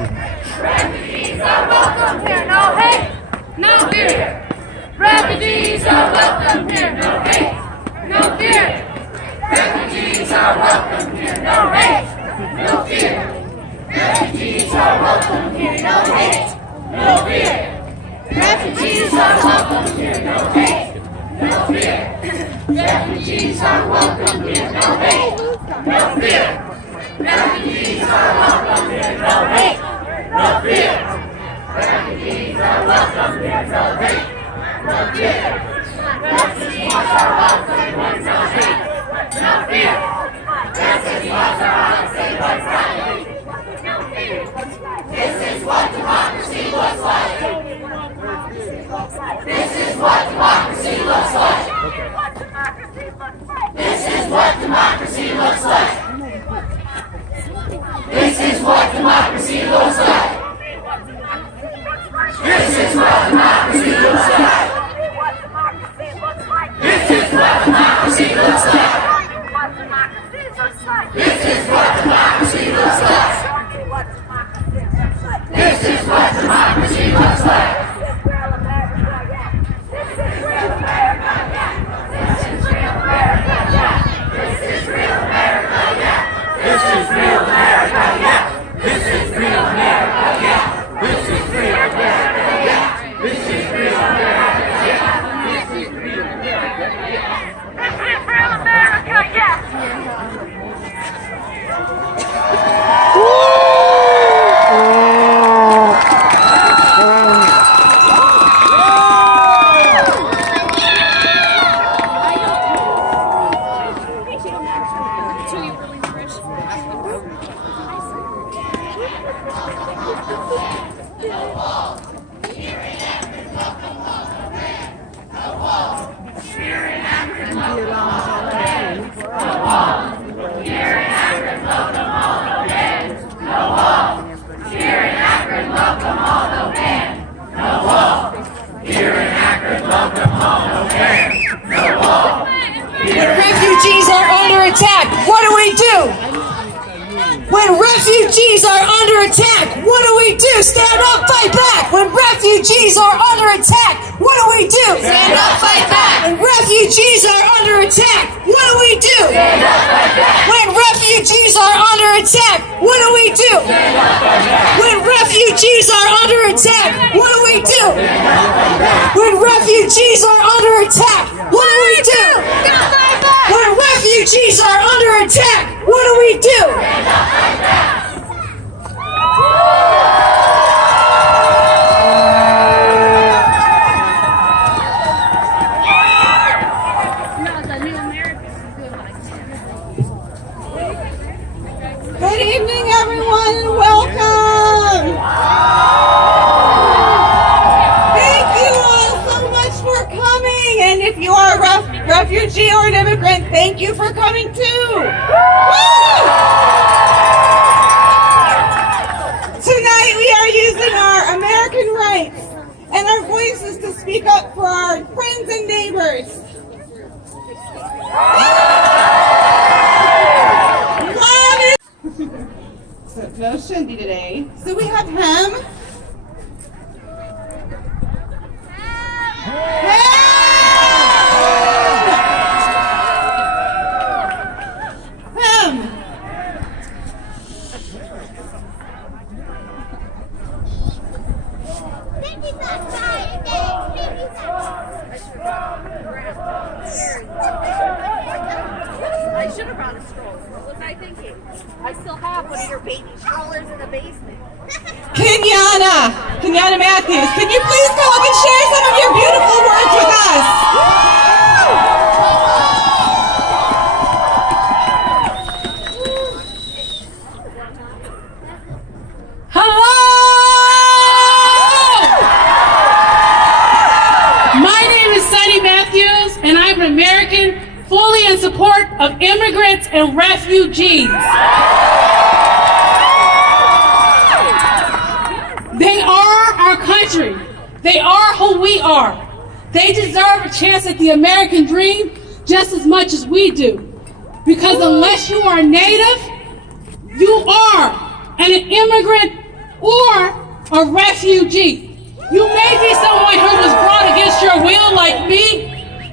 Refugees are welcome here, no hate, no fear. Refugees are welcome here, no hate, no fear. Refugees are welcome here, no hate, no fear. Refugees are welcome here, no hate, no fear. Refugees are welcome here, no hate, no fear. Refugees are welcome here, no hate, no fear. Refugees are welcome here, no hate, no fear. Refugees are welcome here, no hate, no fear. Refugees are welcome here, no hate, no fear. Refugees are outside what's right. This is what democracy looks like. This is what democracy looks like. This is what democracy looks like. This is what democracy looks like. This is what democracy looks like. This is what democracy looks like. This is what democracy looks like. This is what democracy looks like. This is real America, yeah. This is real America, yeah. This is real America, yeah. This is real America, yeah. This is real America, yeah. This is real America, yeah. This is real America, yeah. This is real America, yeah. This is real America, yeah. When refugees are under attack, what do we do? Stand up, fight back. When refugees are under attack, what do we do? Stand up, fight back. When refugees are under attack, what do we do? Stand up, fight back. When refugees are under attack, what do we do? Stand up, fight back. When refugees are under attack, what do we do? Stand up, fight back. When refugees are under attack, what do we do? Stand up, fight back. When refugees are under attack, what do we do? Stand up, fight back. Good evening, everyone, and welcome. Thank you all so much for coming. And if you are a refugee or an immigrant, thank you for coming too. Woo! Tonight we are using our American rights and our voices to speak up for our friends and neighbors. So no Shindy today. So we have him. I should have brought a stroller. What was I thinking? I still have one of your baby strollers in the basement. Kenyatta Matthews, can you please come up and share some of your beautiful words with us? Hello! My name is Sunny Matthews, and I'm an American fully in support of immigrants and refugees. They are our country. They are who we are. They deserve a chance at the American dream just as much as we do. Because unless you are native, you are an immigrant or a refugee. You may be someone who was brought against your will like me,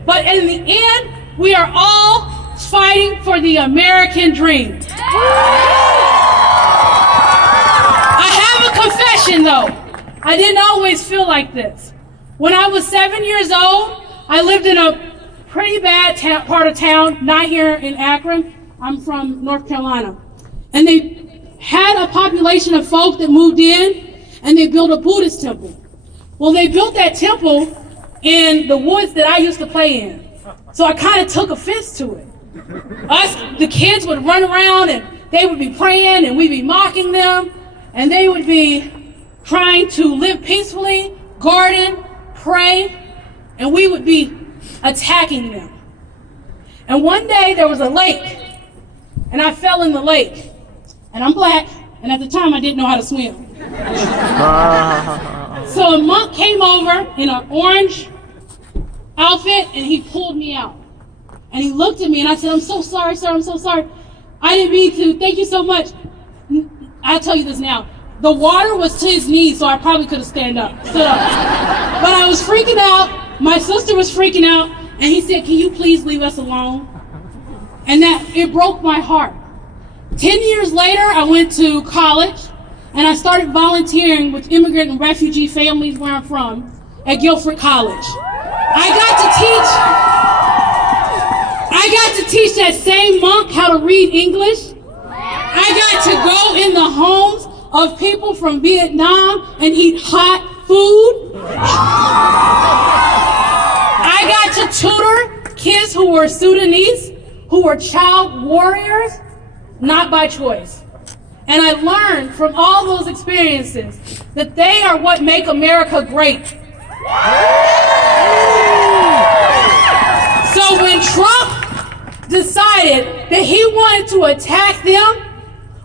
but in the end, we are all fighting for the American dream. I have a confession though. I didn't always feel like this. When I was 7 years old, I lived in a pretty bad part of town, not here in Akron. I'm from North Carolina. And they had a population of folk that moved in, and they built a Buddhist temple. Well, they built that temple in the woods that I used to play in. So I kind of took offense to it. The kids would run around and they would be praying and we'd be mocking them, and they would be trying to live peacefully, garden, pray, and we would be attacking them. And one day there was a lake, and I fell in the lake. And I'm black, and at the time I didn't know how to swim. So a monk came over in an orange outfit, and he pulled me out. And he looked at me, and I said, "I'm so sorry, sir, I'm so sorry. I didn't mean to, thank you so much." I'll tell you this now. The water was to his knees, so I probably could have stood up. But I was freaking out. My sister was freaking out, and he said, "Can you please leave us alone?" And it broke my heart. 10 years later, I went to college, and I started volunteering with immigrant and refugee families where I'm from at Guilford College. I got to teach that same monk how to read English. I got to go in the homes of people from Vietnam and eat hot food. I got to tutor kids who were Sudanese, who were child warriors, not by choice. And I learned from all those experiences that they are what make America great. So when Trump decided that he wanted to attack them,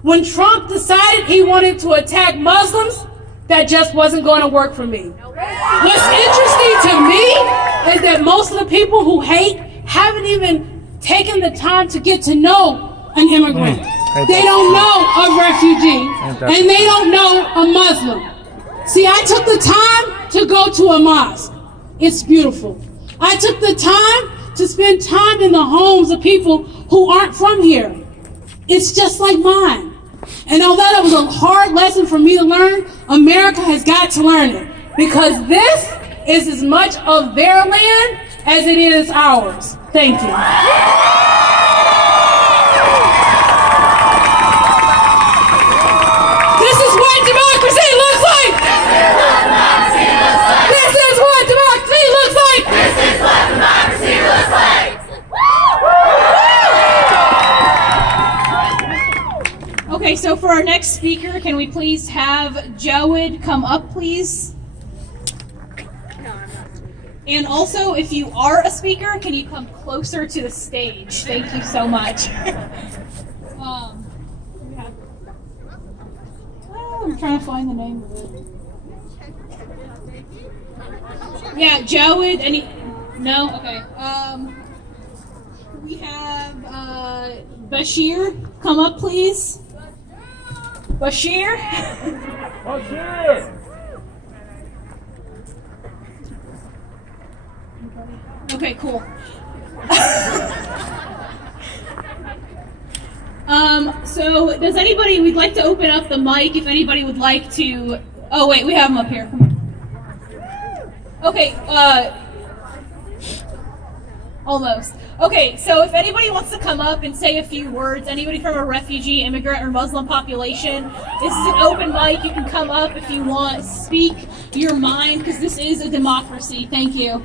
when Trump decided he wanted to attack Muslims, that just wasn't going to work for me. What's interesting to me is that most of the people who hate haven't even taken the time to get to know an immigrant. They don't know a refugee, and they don't know a Muslim. See, I took the time to go to a mosque. It's beautiful. I took the time to spend time in the homes of people who aren't from here. It's just like mine. And although that was a hard lesson for me to learn, America has got to learn it, because this is as much of their land as it is ours. Thank you. This is what democracy looks like. This is what democracy looks like. This is what democracy looks like. Okay, so for our next speaker, can we please have Jawed come up, please? And also, if you are a speaker, can you come closer to the stage? Thank you so much. I'm trying to find the name of it. Yeah, Jawed. Any? No. Okay. We have Bashir. Come up, please. Bashir. Bashir. Okay, cool. So does anybody, we'd like to open up the mic if anybody would like to, oh wait, we have them up here. Okay, almost. Okay, so if anybody wants to come up and say a few words, anybody from a refugee, immigrant, or Muslim population, this is an open mic. You can come up if you want, speak your mind, because this is a democracy. Thank you.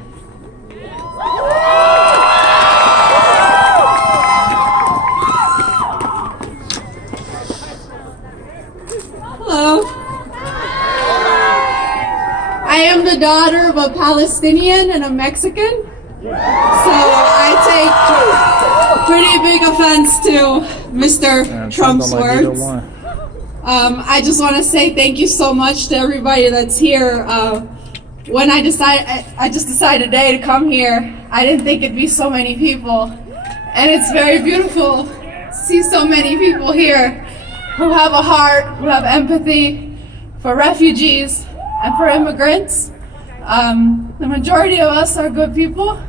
Hello. I am the daughter of a Palestinian and a Mexican, so I take pretty big offense to Mr. Trump's words. I just want to say thank you so much to everybody that's here. When I just decided today to come here, I didn't think it'd be so many people, and it's very beautiful to see so many people here who have a heart, who have empathy for refugees and for immigrants. The majority of us are good people,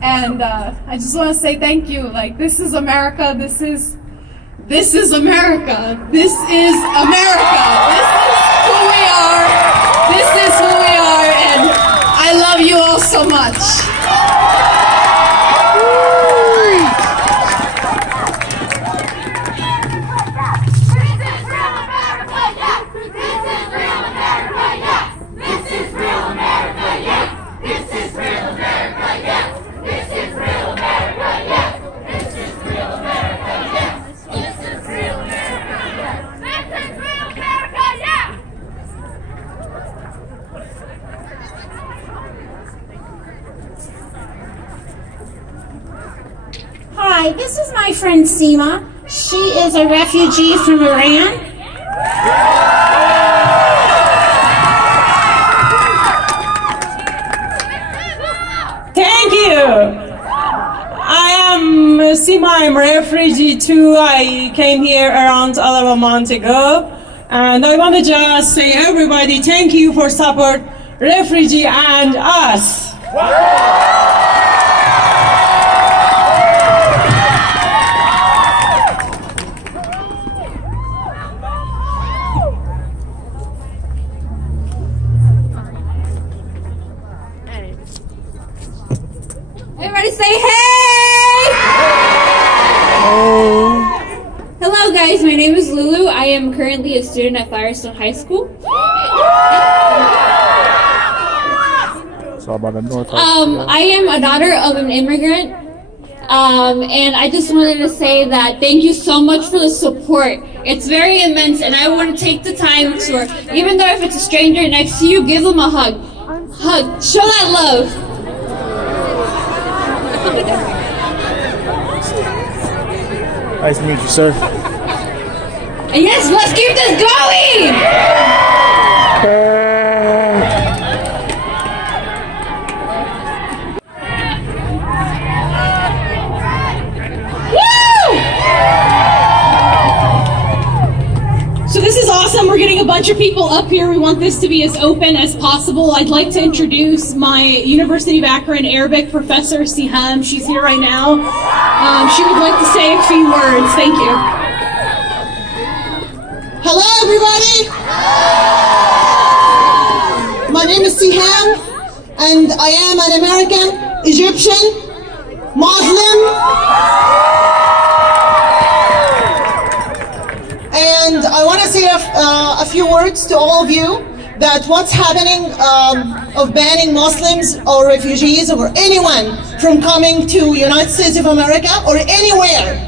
and I just want to say thank you. Like, this is America. This is America. This is America. This is who we are. This is who we are, and I love you all so much. Hi, this is my friend Seema. She is a refugee from Iran. Thank you. I am Seema. I'm a refugee too. I came here around 11 months ago. And I want to just say everybody thank you for support refugee and us. Everybody say hey! Hello guys, my name is Lulu. I am currently a student at Firestone High School. I am a daughter of an immigrant. And I just wanted to say that thank you so much for the support. It's very immense, and I want to take the time to, even though if it's a stranger next to you, give them a hug. Hug. Show that love. Nice to meet you, sir. And yes, let's keep this going! So this is awesome. We're getting a bunch of people up here. We want this to be as open as possible. I'd like to introduce my University of Akron Arabic professor, Siham. She's here right now. She would like to say a few words. Thank you. Hello, everybody. My name is Siham, and I am an American, Egyptian, Muslim. And I want to say a few words to all of you that what's happening of banning Muslims or refugees or anyone from coming to United States of America or anywhere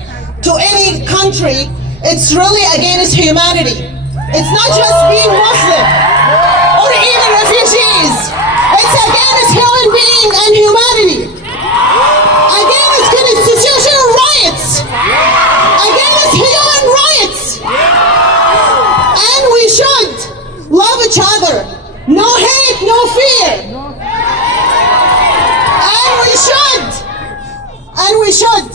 to any country, it's really against humanity. It's not just being Muslim or even refugees. It's against human being and humanity. Against constitutional rights. Against human rights. And we should love each other. No hate, no fear. And we should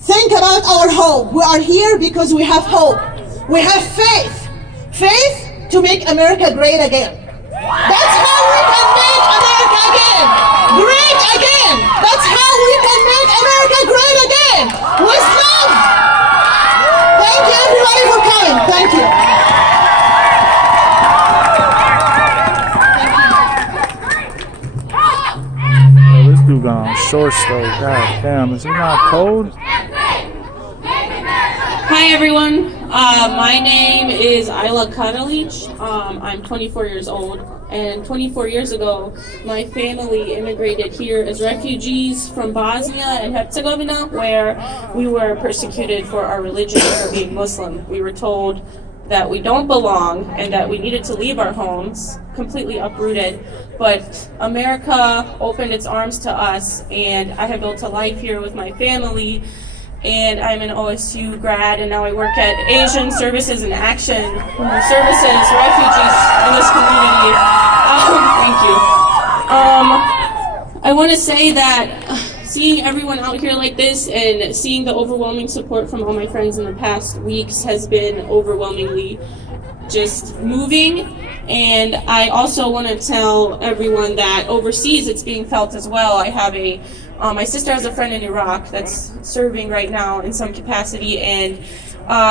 think about our hope. We are here because we have hope. We have faith. Faith to make America great again. That's how we can make America again. Great again. That's how we can make America great again. With love. Thank you everybody for coming. Thank you. Oh, this dude got on shorts though. God damn, is he not cold? Hi everyone, my name is Ayla Karalich. I'm 24 years old, and 24 years ago my family immigrated here as refugees from Bosnia and Herzegovina, where we were persecuted for our religion, for being Muslim. We were told that we don't belong and that we needed to leave our homes, completely uprooted. But America opened its arms to us, and I have built a life here with my family. And I'm an OSU grad, and now I work at Asian Services and Action Services, refugees in this community. Thank you. I want to say that seeing everyone out here like this and seeing the overwhelming support from all my friends in the past weeks has been overwhelmingly just moving. And I also want to tell everyone that overseas it's being felt as well. I have my sister has a friend in Iraq that's serving right now in some capacity, and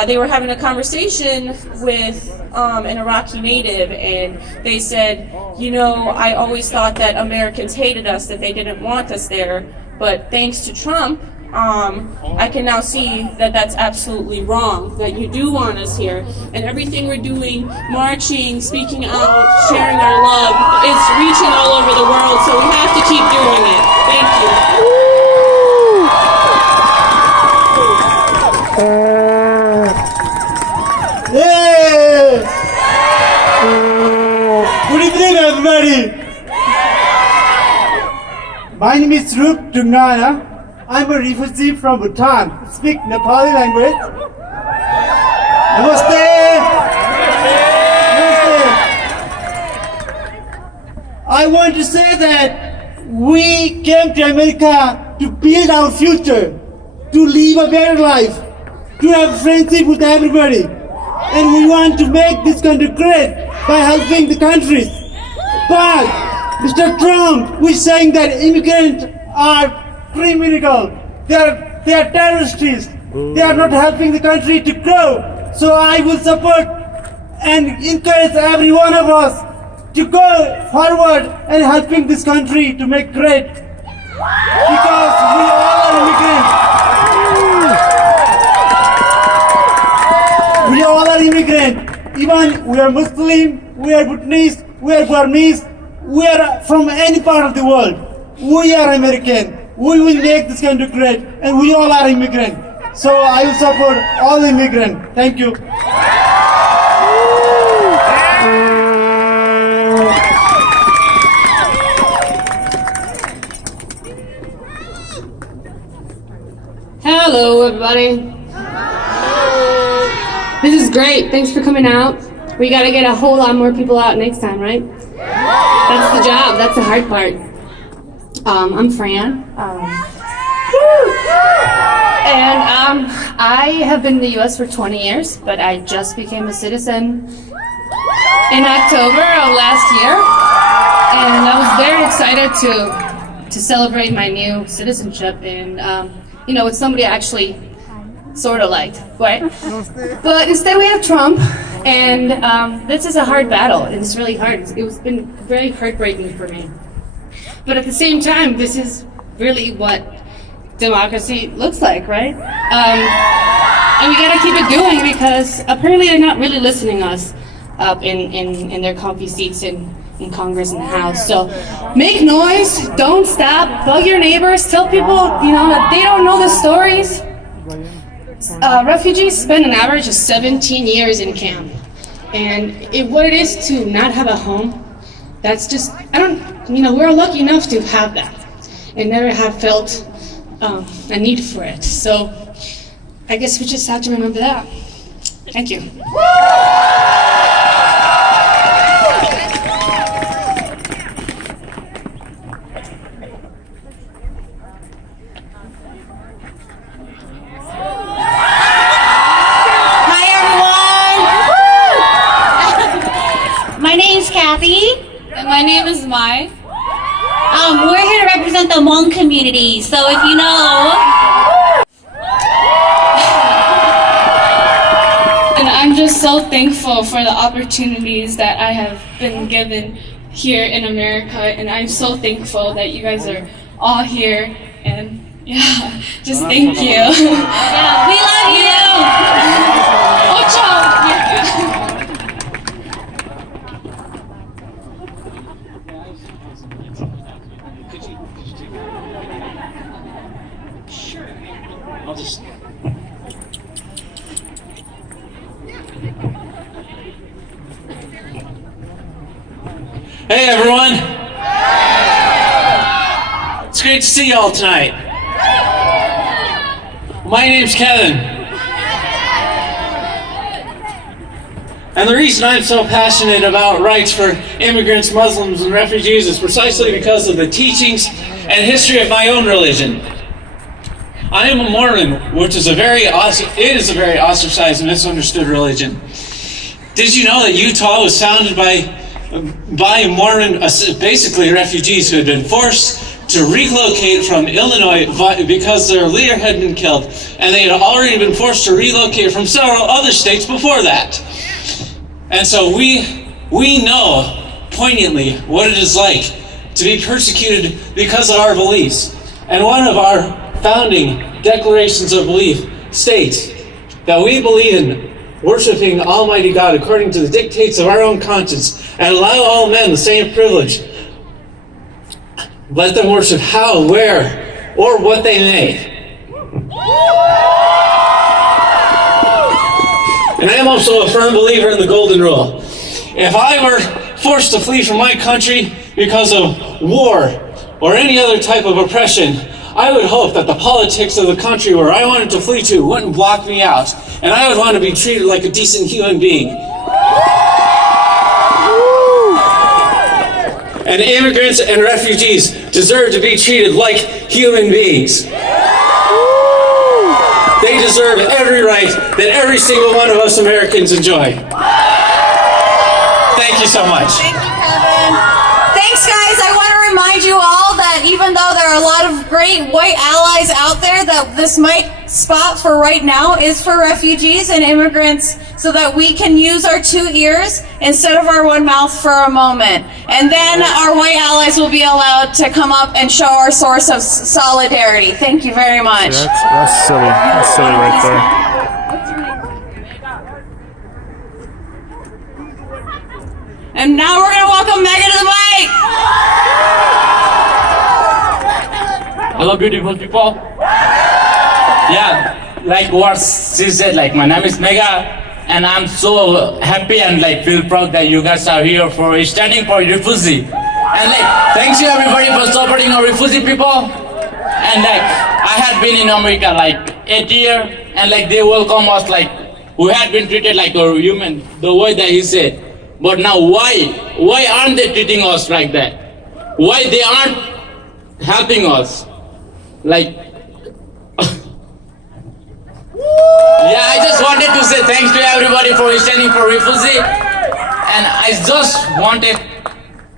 they were having a conversation with an Iraqi native, and they said, you know, I always thought that Americans hated us, that they didn't want us there, but thanks to Trump, I can now see that that's absolutely wrong, that you do want us here. And everything we're doing, marching, speaking out, sharing our love, is reaching all over the world, so we have to keep doing it. Thank you. Good evening, everybody. My name is Rup Dungana. I'm a refugee from Bhutan. Speak Nepali language. Namaste. Namaste. I want to say that we came to America to build our future, to live a better life, to have friendship with everybody. And we want to make this country great by helping the countries. But Mr. Trump is saying that immigrants are criminal. They are terrorists. They are not helping the country to grow. So I will support and encourage every one of us to go forward and helping this country to make great. Because we all are immigrants. We all are immigrants. Even we are Muslim, we are Bhutanese, we are Burmese, we are from any part of the world. We are American. We will make this country great, and we all are immigrants. So I will support all immigrants. Thank you. Hello, everybody. This is great. Thanks for coming out. We gotta get a whole lot more people out next time, right? That's the job. That's the hard part. I'm Fran. I have been in the U.S. for 20 years, but I just became a citizen in October of last year, and I was very excited to celebrate my new citizenship, and with somebody I actually sort of liked, right? But instead we have Trump, and this is a hard battle, and it's really hard. It's been very heartbreaking for me. But at the same time, this is really what democracy looks like, right? And we gotta keep it going because apparently they're not really listening to us up in their comfy seats in Congress and the House. So make noise, don't stop, bug your neighbors, tell people, that they don't know the stories. Refugees spend an average of 17 years in camp. And what it is to not have a home, that's just, we're lucky enough to have that and never have felt a need for it. So I guess we just have to remember that. Thank you. And my name is Mai. We're here to represent the Hmong community, so if you know. And I'm just so thankful for the opportunities that I have been given here in America, and I'm so thankful that you guys are all here, and just thank you. Yeah, we love you! Ocho! I'll just. Hey everyone! It's great to see y'all tonight. My name's Kevin. And the reason I'm so passionate about rights for immigrants, Muslims, and refugees is precisely because of the teachings and history of my own religion. I am a Mormon, which is a very ostracized and misunderstood religion. Did you know that Utah was founded by Mormon, basically refugees who had been forced to relocate from Illinois because their leader had been killed, and they had already been forced to relocate from several other states before that. And so we know poignantly what it is like to be persecuted because of our beliefs. And one of our founding declarations of belief states that we believe in worshiping Almighty God according to the dictates of our own conscience and allow all men the same privilege. Let them worship how, where, or what they may. And I am also a firm believer in the Golden Rule. If I were forced to flee from my country because of war or any other type of oppression, I would hope that the politics of the country where I wanted to flee to wouldn't block me out, and I would want to be treated like a decent human being. And immigrants and refugees deserve to be treated like human beings. They deserve every right that every single one of us Americans enjoy. Thank you so much. Thank you, Kevin. Thanks, guys. I want to remind you all that even though there are a lot of great white allies out there, that this mic spot for right now is for refugees and immigrants, so that we can use our 2 ears instead of our 1 mouth for a moment. And then our white allies will be allowed to come up and show our source of solidarity. Thank you very much. That's silly. That's silly right there. And now we're going to welcome Megan to the mic. Hello, beautiful people. Yeah, like what she said, like my name is Mega, and I'm so happy and like feel proud that you guys are here for standing for refugee. And like, thanks you everybody for supporting our refugee people. And like, I had been in America like 8 years, and like they welcome us like we had been treated like a human, the way that he said. But now why aren't they treating us like that? Why they aren't helping us? Like, yeah, I just wanted to say thanks to everybody for standing for refugee, and I just wanted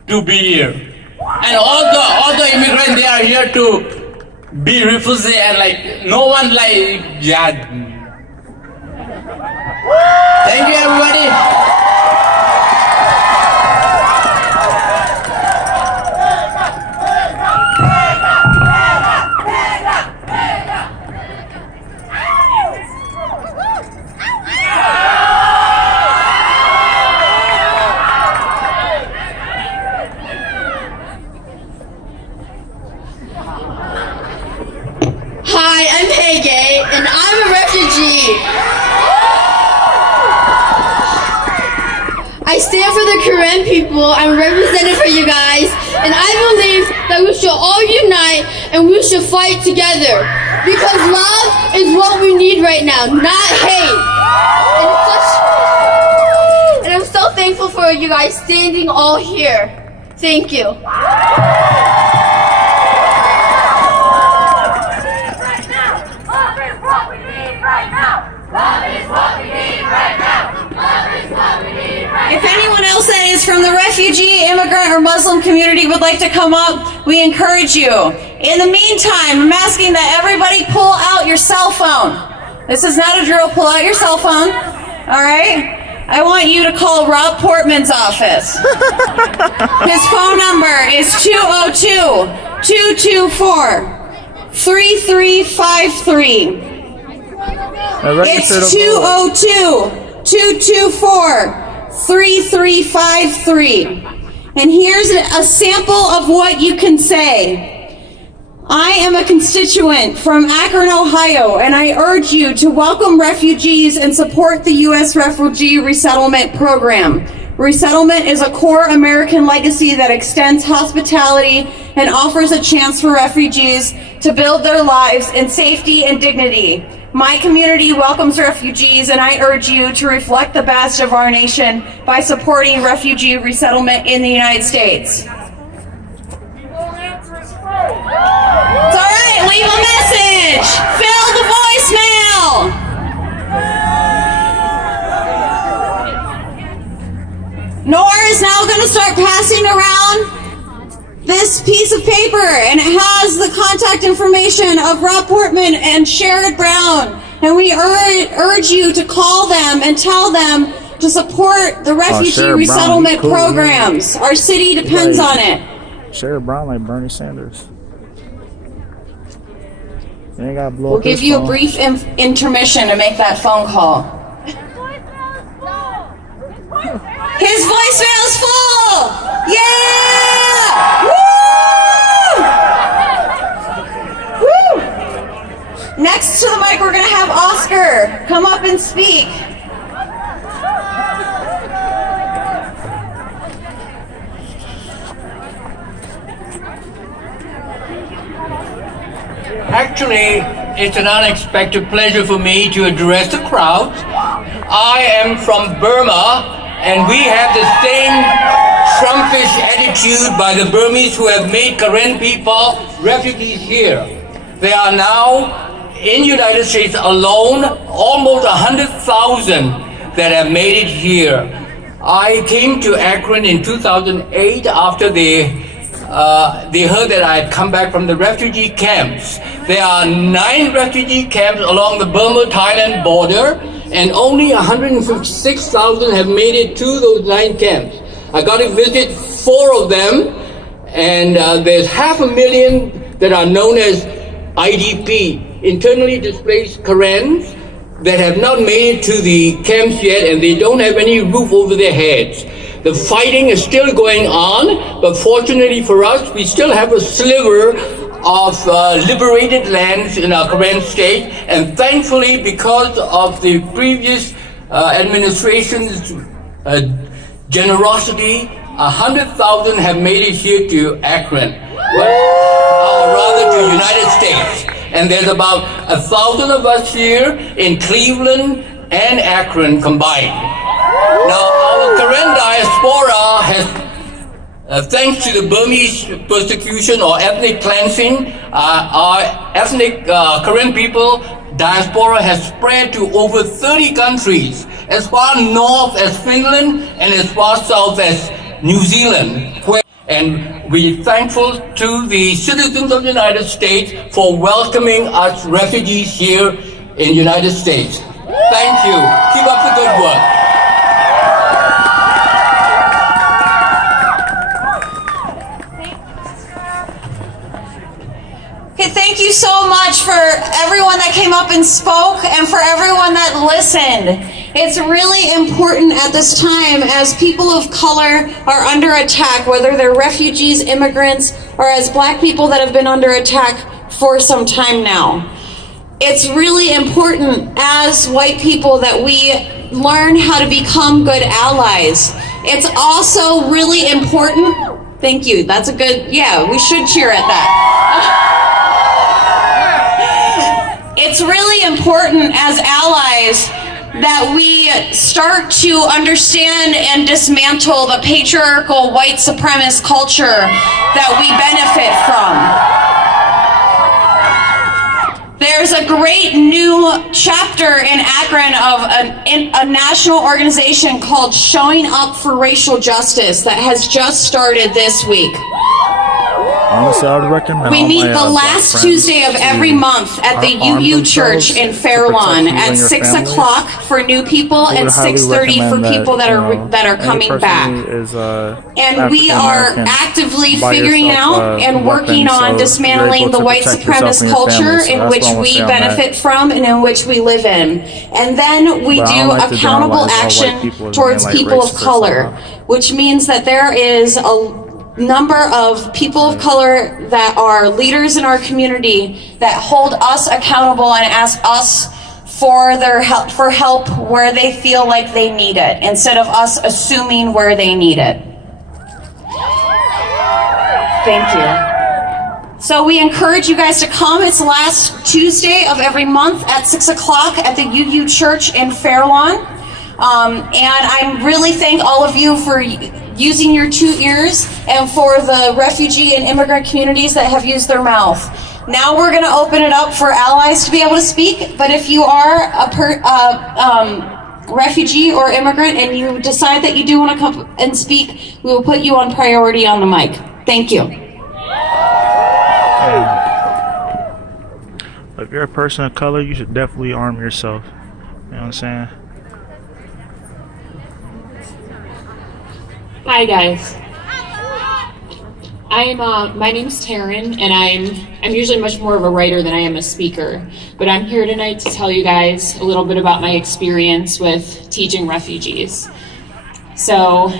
to be here. And all the immigrants, they are here to be refugee, and like no one like, yeah. Thank you everybody. Hi, I'm Hege, and I'm a refugee. I stand for the Karen people. I'm a representative for you guys, and I believe that we should all unite and we should fight together, because love is what we need right now, not hate. And I'm so thankful for you guys standing all here. Thank you. If anyone else that is from the refugee, immigrant, or Muslim community would like to come up, we encourage you. In the meantime, I'm asking that everybody pull out your cell phone. This is not a drill. Pull out your cell phone. All right? I want you to call Rob Portman's office. His phone number is 202-224-3353. It's 202-224-3353. And here's a sample of what you can say. I am a constituent from Akron, Ohio, and I urge you to welcome refugees and support the U.S. Refugee Resettlement Program. Resettlement is a core American legacy that extends hospitality and offers a chance for refugees to build their lives in safety and dignity. My community welcomes refugees, and I urge you to reflect the best of our nation by supporting refugee resettlement in the United States. It's all right, leave a message. Fill the voicemail. Nora is now going to start passing around this piece of paper, and it has the contact information of Rob Portman and Sherrod Brown. And we urge you to call them and tell them to support the refugee resettlement programs. Our city depends on it. Sherrod Brown like Bernie Sanders. You ain't gotta blow We'll up give his you phone. a brief intermission to make that phone call. His voicemail is full! Yeah! Woo! Woo! Next to the mic, we're gonna have Oscar come up and speak. Actually, it's an unexpected pleasure for me to address the crowd. I am from Burma, and we have the same Trumpish attitude by the Burmese who have made Karen people refugees here. They are now in the United States alone, almost 100,000 that have made it here. I came to Akron in 2008 after they heard that I had come back from the refugee camps. There are 9 refugee camps along the Burma-Thailand border, and only 156,000 have made it to those 9 camps. I got to visit 4 of them, and there's 500,000 that are known as IDP, internally displaced Karens, that have not made it to the camps yet, and they don't have any roof over their heads. The fighting is still going on, but fortunately for us, we still have a sliver of liberated lands in our Karen state, and thankfully, because of the previous administration's generosity, 100,000 have made it here to Akron, or rather to the United States. And there's about 1,000 of us here in Cleveland and Akron combined. Now, our Karen diaspora has, thanks to the Burmese persecution or ethnic cleansing, our ethnic Karen people diaspora has spread to over 30 countries, as far north as Finland and as far south as New Zealand. And we're thankful to the citizens of the United States for welcoming us refugees here in the United States. Thank you. Keep up the good work. Okay, thank you so much for everyone that came up and spoke and for everyone that listened. It's really important at this time as people of color are under attack, whether they're refugees, immigrants, or as Black people that have been under attack for some time now. It's really important as white people that we learn how to become good allies. It's also really important, thank you, that's a good, yeah, we should cheer at that. It's really important as allies that we start to understand and dismantle the patriarchal white supremacist culture that we benefit from. There's a great new chapter in Akron of a national organization called Showing Up for Racial Justice that has just started this week. Honestly, I would recommend We meet the last Tuesday of every month at the UU Church in Fairlawn at 6 o'clock for new people and 6:30 for people that are coming back. And we are actively figuring out and working on dismantling the white supremacist culture in which we benefit from and in which we live in. And then we do accountable action towards people of color, which means that there is a number of people of color that are leaders in our community that hold us accountable and ask us for their help where they feel like they need it, instead of us assuming where they need it. Thank you. So we encourage you guys to come. It's the last Tuesday of every month at 6 o'clock at the UU Church in Fairlawn. And I really thank all of you for using your 2 ears and for the refugee and immigrant communities that have used their mouth. Now we're going to open it up for allies to be able to speak, but if you are refugee or immigrant and you decide that you do want to come and speak, we will put you on priority on the mic. Thank you. If you're a person of color, you should definitely arm yourself. You know what I'm saying? Hi guys. My name's Taryn, and I'm usually much more of a writer than I am a speaker. But I'm here tonight to tell you guys a little bit about my experience with teaching refugees. So,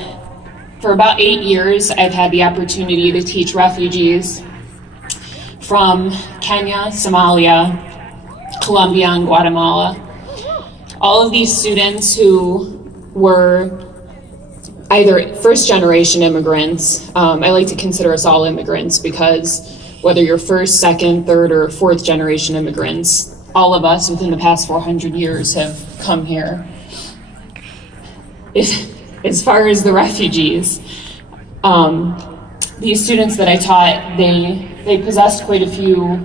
for about 8 years, I've had the opportunity to teach refugees from Kenya, Somalia, Colombia, and Guatemala. All of these students who were either first-generation immigrants. I like to consider us all immigrants because whether you're first, second, third, or fourth-generation immigrants, all of us within the past 400 years have come here. As far as the refugees, these students that I taught, they possessed quite a few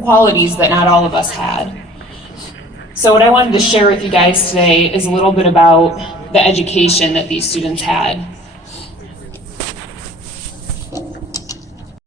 qualities that not all of us had. So what I wanted to share with you guys today is a little bit about the education that these students had.